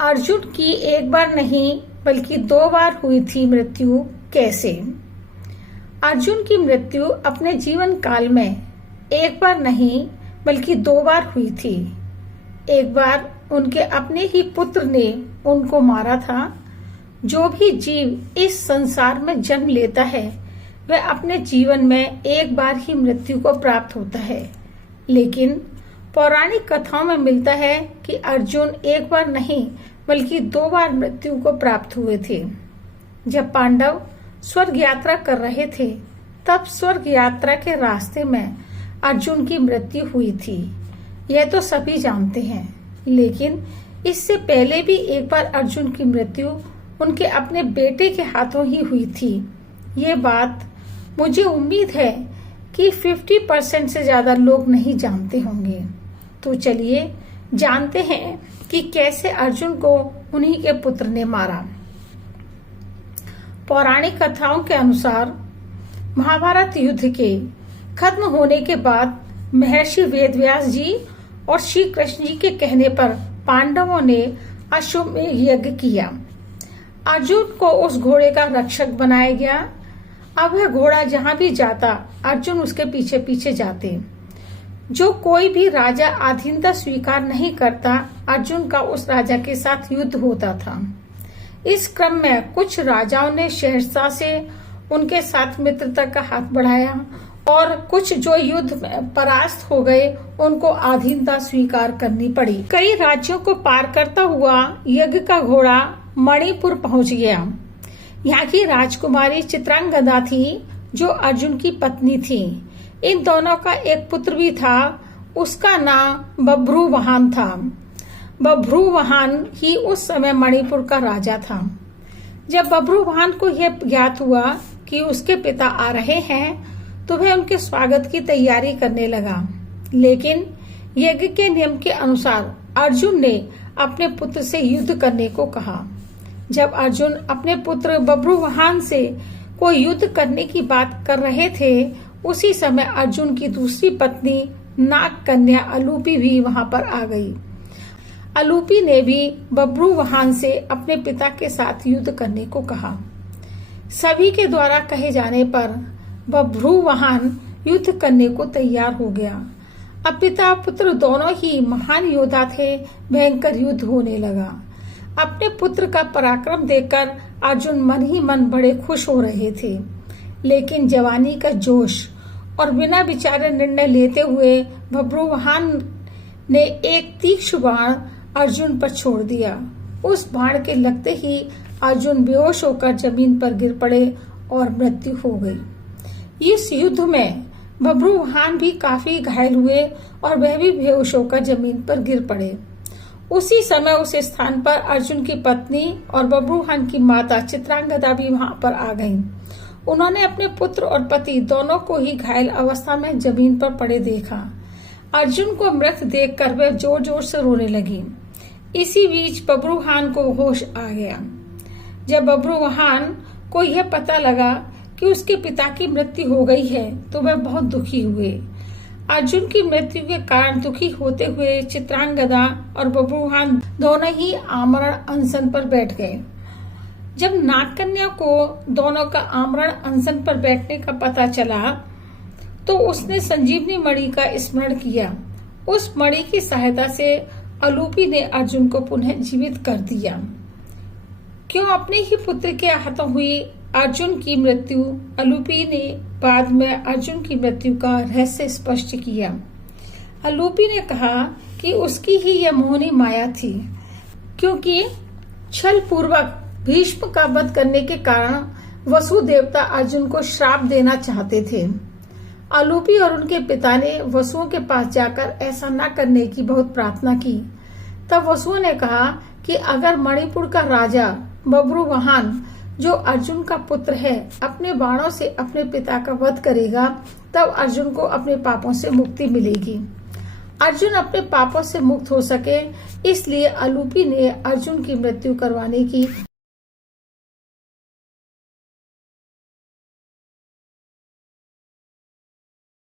अर्जुन की एक बार नहीं बल्कि 2 बार हुई थी मृत्यु। कैसे? अर्जुन की मृत्यु अपने जीवन काल में एक बार नहीं बल्कि 2 बार हुई थी। एक बार उनके अपने ही पुत्र ने उनको मारा था। जो भी जीव इस संसार में जन्म लेता है वह अपने जीवन में एक बार ही मृत्यु को प्राप्त होता है, लेकिन पौराणिक कथाओं में मिलता है कि अर्जुन एक बार नहीं बल्कि 2 बार मृत्यु को प्राप्त हुए थे। जब पांडव स्वर्ग यात्रा कर रहे थे तब स्वर्ग यात्रा के रास्ते में अर्जुन की मृत्यु हुई थी। यह तो सभी जानते हैं, लेकिन इससे पहले भी एक बार अर्जुन की मृत्यु उनके अपने बेटे के हाथों ही हुई थी। ये बात मुझे उम्मीद है कि 50% से ज्यादा लोग नहीं जानते होंगे। तो चलिए जानते हैं कि कैसे अर्जुन को उन्हीं के पुत्र ने मारा। पौराणिक कथाओं के अनुसार महाभारत युद्ध के खत्म होने के बाद महर्षि वेदव्यास जी और श्री कृष्ण जी के कहने पर पांडवों ने अश्वमेध यज्ञ किया। अर्जुन को उस घोड़े का रक्षक बनाया गया। अब वह घोड़ा जहां भी जाता अर्जुन उसके पीछे पीछे जाते। जो कोई भी राजा अधीनता स्वीकार नहीं करता अर्जुन का उस राजा के साथ युद्ध होता था। इस क्रम में कुछ राजाओं ने सहर्षा से उनके साथ मित्रता का हाथ बढ़ाया और कुछ जो युद्ध में परास्त हो गए उनको अधीनता स्वीकार करनी पड़ी। कई राज्यों को पार करता हुआ यज्ञ का घोड़ा मणिपुर पहुंच गया। यहाँ की राजकुमारी चित्रांगदा थी जो अर्जुन की पत्नी थी। इन दोनों का एक पुत्र भी था, उसका नाम बभ्रुवाहन था। बभ्रुवाहन ही उस समय मणिपुर का राजा था। जब बभ्रुवाहन को यह ज्ञात हुआ कि उसके पिता आ रहे हैं तो वह उनके स्वागत की तैयारी करने लगा, लेकिन यज्ञ के नियम के अनुसार अर्जुन ने अपने पुत्र से युद्ध करने को कहा। जब अर्जुन अपने पुत्र बभ्रुवाहन से कोई युद्ध करने की बात कर रहे थे उसी समय अर्जुन की दूसरी पत्नी नाग कन्या अलूपी भी वहां पर आ गई। अलूपी ने भी बभ्रुवाहन से अपने पिता के साथ युद्ध करने को कहा। सभी के द्वारा कहे जाने पर बभ्रुवाहन युद्ध करने को तैयार हो गया। अब पिता पुत्र दोनों ही महान योद्धा थे। भयंकर युद्ध होने लगा। अपने पुत्र का पराक्रम देखकर अर्जुन मन ही मन बड़े खुश हो रहे थे, लेकिन जवानी का जोश और बिना विचारे निर्णय लेते हुए बभ्रुवाहन ने एक तीक्ष्ण बाण अर्जुन पर छोड़ दिया। उस बाण के लगते ही अर्जुन बेहोश होकर जमीन पर गिर पड़े और मृत्यु हो गई। इस युद्ध में बभ्रुवाहन भी काफी घायल हुए और वह भी बेहोश होकर जमीन पर गिर पड़े। उसी समय उस स्थान पर अर्जुन की पत्नी और बभ्रुवाहन की माता चित्रांगदा भी वहां पर आ गईं। उन्होंने अपने पुत्र और पति दोनों को ही घायल अवस्था में जमीन पर पड़े देखा। अर्जुन को मृत देखकर वह जोर जोर से रोने लगी। इसी बीच बभ्रुवाहन को होश आ गया। जब बभ्रुवाहन को यह पता लगा कि उसके पिता की मृत्यु हो गई है तो वह बहुत दुखी हुए। अर्जुन की मृत्यु के कारण दुखी होते हुए चित्रांगदा और बभ्रुवाहन दोनों ही आमरण अनशन पर बैठ गए। जब नागकन्या को दोनों का आमरण अनशन पर बैठने का पता चला तो उसने संजीवनी मणि का स्मरण किया। उस मणि की सहायता से अलूपी ने अर्जुन को पुनः जीवित कर दिया। क्यों अपने ही पुत्र के हाथों हुई अर्जुन की मृत्यु? अलूपी ने बाद में अर्जुन की मृत्यु का रहस्य स्पष्ट किया। अलूपी ने कहा कि उसकी ही यह मोहनी माया थी, क्योंकि छल पूर्वक भीष्म का वध करने के कारण वसु देवता अर्जुन को श्राप देना चाहते थे। अलूपी और उनके पिता ने वसुओं के पास जाकर ऐसा न करने की बहुत प्रार्थना की। तब वसुओं ने कहा कि अगर मणिपुर का राजा बभ्रुवाहन जो अर्जुन का पुत्र है अपने बाणों से अपने पिता का वध करेगा तब अर्जुन को अपने पापों से मुक्ति मिलेगी। अर्जुन अपने पापों से मुक्त हो सके इसलिए अलूपी ने अर्जुन की मृत्यु करवाने की